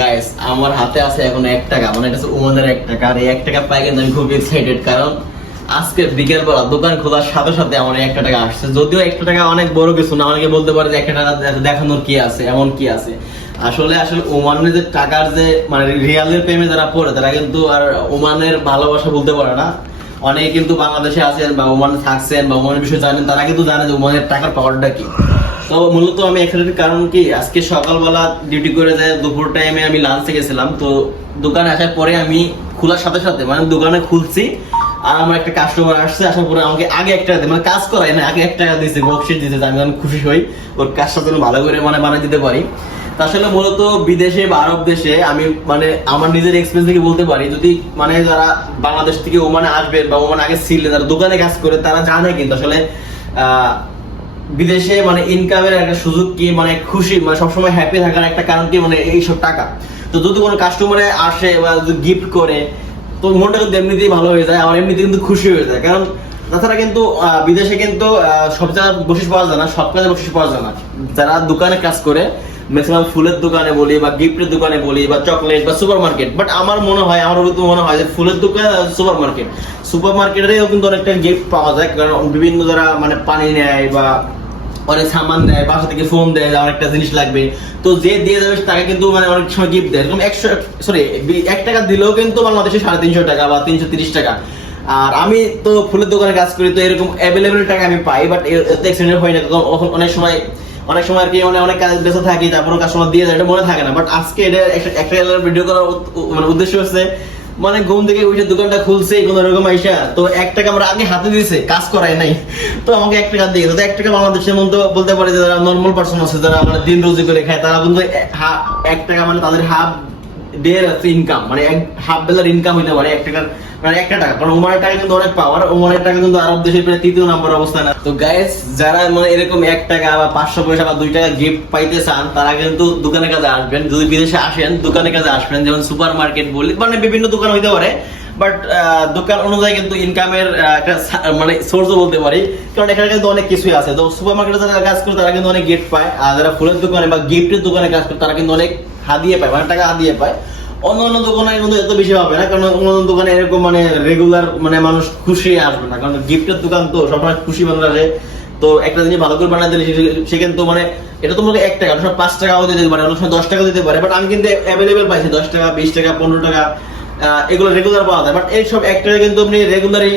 Guys আমার হাতে আছে এখন 1 টাকা, মানে এটা হচ্ছে ওমানের 1 টাকা। আর এই 1 টাকা পাই কিন্তু আমি খুব এক্সাইটেড, কারণ আজকে বিকেল বেলা দোকান খোলার সাথে সাথে আমার 1 টাকা আসছে। যদিও 1 টাকা অনেক বড় কিছু না, অনেকে বলতে পারে যে 1 টাকা দেখানোর কি আছে, এমন কি আছে। আসলে ওমানের যে টাকার যে মানে রিয়ালের প্রেমে যারা পড়ে তারা কিন্তু আর ওমানের ভালোবাসা বলতে পারে না। অনেকে কিন্তু বাংলাদেশে আছেন বা ওমানে থাকছেন বা ওমানের বিষয়ে জানেন, তারা কিন্তু জানে যে ওমানের টাকার পাওয়ারটা কি। তো মূলত আমি এখানে কারণ কি, আজকে সকালবেলা ডিউটি করে যায়, দুপুর টাইমে আমি লাঞ্চে গেছিলাম। তো দোকানে আসার পরে আমি খোলার সাথে সাথে মানে দোকানে খুলছি, আর আমার একটা কাস্টমার আসছে, আসার পরে আমাকে আগে 1 টাকা মানে কাজ করাই না, আগে 1 টাকা দিয়েছে, বকশিস দিয়েছে। আমি অনেক খুশি হই, ওর কাজটা যেন ভালো করে মানে বানিয়ে দিতে পারি। তা আসলে মূলত বিদেশে বা আরব দেশে আমি মানে আমার নিজের এক্সপিরিয়েন্স থেকে বলতে পারি, যদি মানে যারা বাংলাদেশ থেকে ওমানে আসবেন বা ওমানে আগে ছিলেন, যারা দোকানে কাজ করে তারা জানে কিন্তু আসলে বিদেশে মানে ইনকামের একটা সুযোগ কি, মানে খুশি মানে সবসময় হ্যাপি থাকার একটা কারণ কি, মানে এইসব টাকা। তো যদি কোনো কাস্টমারে আসে বা গিফট করে, তো মনটা কিন্তু এমনিতেই ভালো হয়ে যায়, আমার এমনিতে কিন্তু খুশি হয়ে যায়। কারণ তাছাড়া কিন্তু বিদেশে কিন্তু সব জায়গায় বকশিশ পাওয়া যায় না, সব কাজে বকশিশ পাওয়া যায় না। যারা দোকানে কাজ করে, ম্যাক্সিমাম ফুলের দোকানে বলি বা গিফটের দোকানে বলি বা চকলেট বা সুপার মার্কেট, বাট আমার মনে হয়, আমার মনে হয় যে ফুলের দোকান সুপার মার্কেটেও কিন্তু অনেকটা গিফট পাওয়া যায়। কারণ বিভিন্ন যারা মানে পানি নেয় বা অনেক সামান দেয়, বাসা থেকে ফোন দেয়, আমার একটা জিনিস লাগবে, তো যে দিয়ে যাবে তাকে কিন্তু মানে অনেক সময় গিফট দেয়। এরকম 1 টাকা দিলেও কিন্তু বাংলাদেশে 350 টাকা বা 330 টাকা। আর আমি তো ফুলের দোকানে কাজ করি, তো এরকম অ্যাভেলেবেল টাকা আমি পাই, বাট এতে এক্সটেন্ডেড হয় না। অনেক সময় আর কি মানে অনেক কাজ ব্যস্ত থাকি, তারপরও কাস্টমার দিয়ে যায়, এটা মনে থাকে না। বাট আজকে এটা একটা ভিডিও করার মানে উদ্দেশ্য হচ্ছে, মানে ঘুম থেকে উঠে দোকানটা খুলছে কোন রকম আইসা, তো 1 টাকা আমরা আগে হাতে দিয়েছে, কাজ করাই নাই, তো আমাকে 1 টাকা দিয়ে গেছে। 1 টাকা বাংলাদেশের মধ্যে বলতে পারে যে যারা নর্মাল পার্সন আছে, যারা মানে দিন রোজি করে খায়, তারা কিন্তু 1 টাকা মানে তাদের হাফ ডে ইনকাম, মানে হাফ বেলার ইনকাম হইতে পারে 1 টাকার, মানে 1 টাকা। কারণ ওমানের টাকা কিন্তু অনেক পাওয়ার, ওমানের টাকা কিন্তু আরব দেশের প্রায় 3য় নম্বর অবস্থায় না। তো গাইস, যারা মানে এরকম 1 টাকা বা 500 পয়সা বা 2 টাকা গিফট পাইতে চান, তারা কিন্তু দোকানের কাছে আসবেন। যদি বিদেশে আসেন, দোকানের কাছে আসবেন, যেমন সুপার মার্কেট বলি, মানে বিভিন্ন দোকান হইতে পারে, বাট দোকান অনুযায়ী কিন্তু ইনকামের একটা মানে সোর্সও বলতে পারি। কারণ এখানে কিন্তু অনেক কিছুই আছে। তো সুপার মার্কেটে যারা কাজ করে তারা কিন্তু অনেক গিফট পায়, আর যারা ফুলের দোকানে বা গিফটের দোকানে কাজ করে তারা কিন্তু অনেক হাদিয়ে পায়, মানে টাকা হাদিয়ে পায়। অন্য দোকানে কিন্তু এত বেশি হবে না, কারণ অন্য দোকানে এরকম মানে রেগুলার মানে মানুষ খুশি আসবে না, কারণ গিফটের দোকান তো সবসময় খুশি মানুষ আসে। তো একটা জিনিস ভালো করে বানাতে দিলে সে কিন্তু মানে এটা তোমাকে 1 টাকা, 5 টাকাও দিতে পারে, অনেক সময় 10 টাকা দিতে পারে। বাট আমি কিন্তু অ্যাভেলেবেল পাইছি 10 টাকা, 20 টাকা, 15 টাকা, এগুলো রেগুলার পাওয়া যায়। বাট এইসব 1 টাকা কিন্তু আপনি রেগুলারই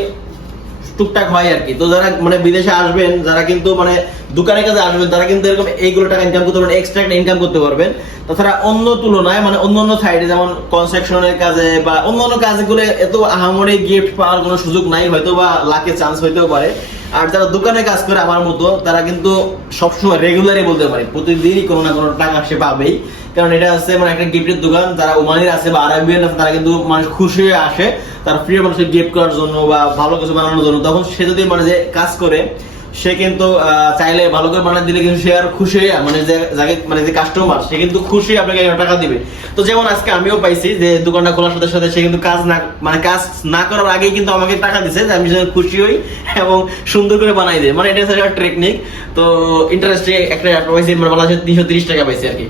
টুকটাক হয় আর কি। তো যারা মানে বিদেশে আসবেন, যারা কিন্তু মানে দোকানের কাছে আসবেন, তারা কিন্তু এরকম এইগুলো টাকা ইনকাম করতে পারবেন, এক্সট্রা একটা ইনকাম করতে পারবেন। তাছাড়া অন্য তুলনায় মানে অন্য সাইডে যেমন কনস্ট্রাকশনের কাজে বা অন্য কাজগুলো এত আহামরি গিফট পাওয়ার কোনো সুযোগ নাই, হয়তো বা লাখে চান্স হইতেও পারে। আর যারা দোকানে কাজ করে আমার মতো, তারা কিন্তু সবসময় রেগুলারই বলতে পারে প্রতিদিনই কোনো না কোনো টাকা সে পাবেই। কারণ এটা আছে মানে একটা গিফটের দোকান, যারা ওমানের আছে বা আরবিয়ান আছে, তারা কিন্তু মানুষ খুশি হয়ে আসে তার প্রিয় মানুষকে গিফট করার জন্য বা ভালো কিছু বানানোর জন্য। তখন সে যদি মানে যে কাজ করে, সে কিন্তু চাইলে ভালো করে বানিয়ে দিলে কিন্তু সে আর খুশি হয়ে মানে যে যাকে মানে যে কাস্টমার, সে কিন্তু খুশি আপনাকে টাকা দিবে। তো যেমন আজকে আমিও পাইছি যে দোকানটা খোলার সাথে সাথে সে কিন্তু কাজ না করার আগেই কিন্তু আমাকে টাকা দিছে, যে আমি যেন খুশি হই এবং সুন্দর করে বানাই দেয়। মানে এটা হচ্ছে একটা টেকনিক। তো ইন্টারেস্টে একটা পাইছি, মানে বাংলাদেশে 330 টাকা পাইছি আর কি।